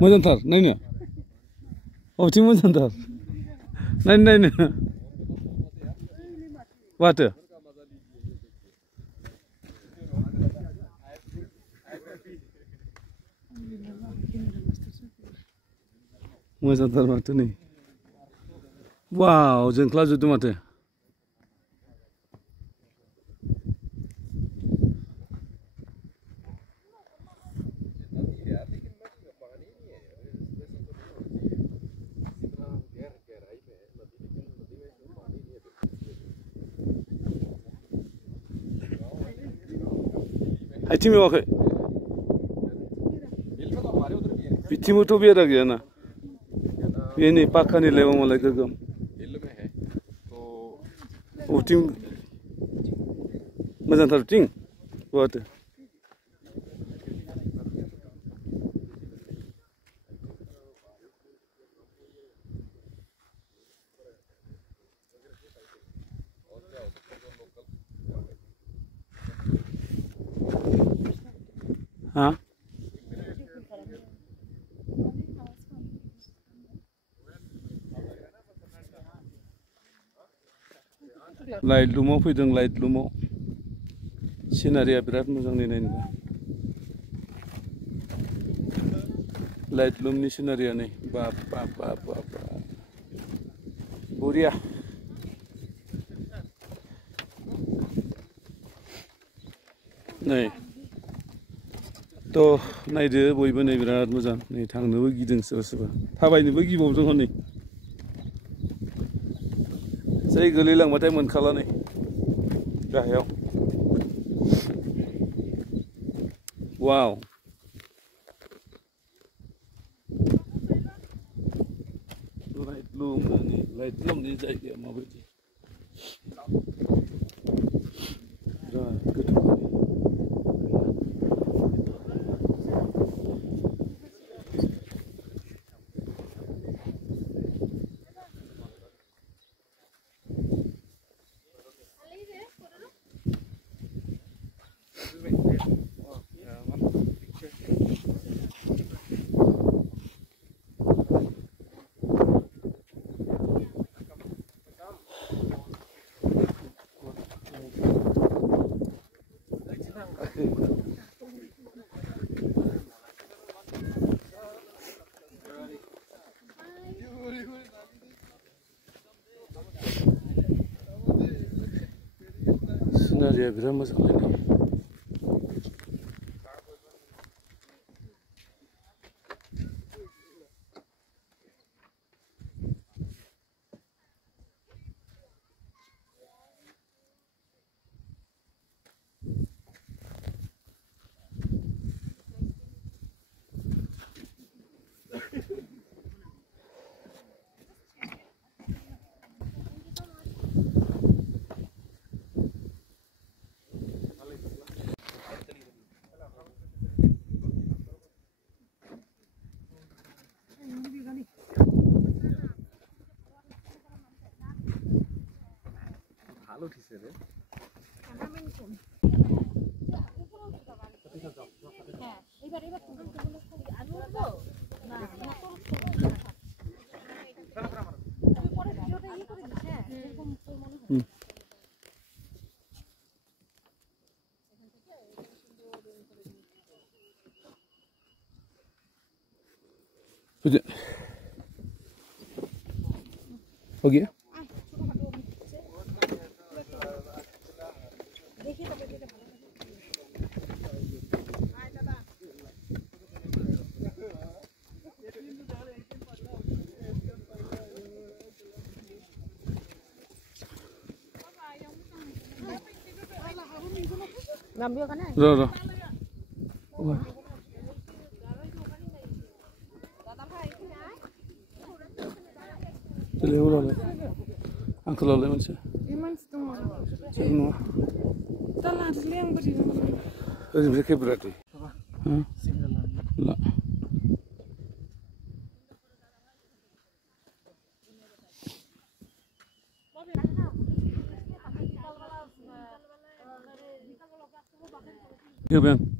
मोजांथार नायनो अबेथिं मोजांथार नायनो माथो मोजांथार माथो नै वाव जोंख्लाबजोबदों माथो आथिं मेवाखै बिथिंबोथ' बेरा गैयाना बे नै पाक्कानि लायबा मालाय गोगोम बबेथिं मोजांथार बिथिं बहाथो हाँ लाइट लुमाव फैदों लाइट लुमाव सिनारिया बिराद मोजां नायनोबा लाइट लुमनि सिनारिया नै बाप बाप बाप बाप बरिया नै थ' नायदो बयबो नै बिराद मोजां नै थांनोबो गिदों सोरबा सोरबा थाबायनोबो गिबावदों हनै जै गोलैलांबाथाय मोनखाला नै गाहायाव वाव लाइट लुमनि जायगाया माबायदि बिराद गोथौ सिनारिया बिराद मोजां नायनो ভালো উঠিছে রে हो गया ngambil kan ya? Rồi. Tele ulan. Angkel oleh macam. Iman setengah. Semua. Talah liang beri. Ini mereka berarti. Hah? Lah. Ya bang.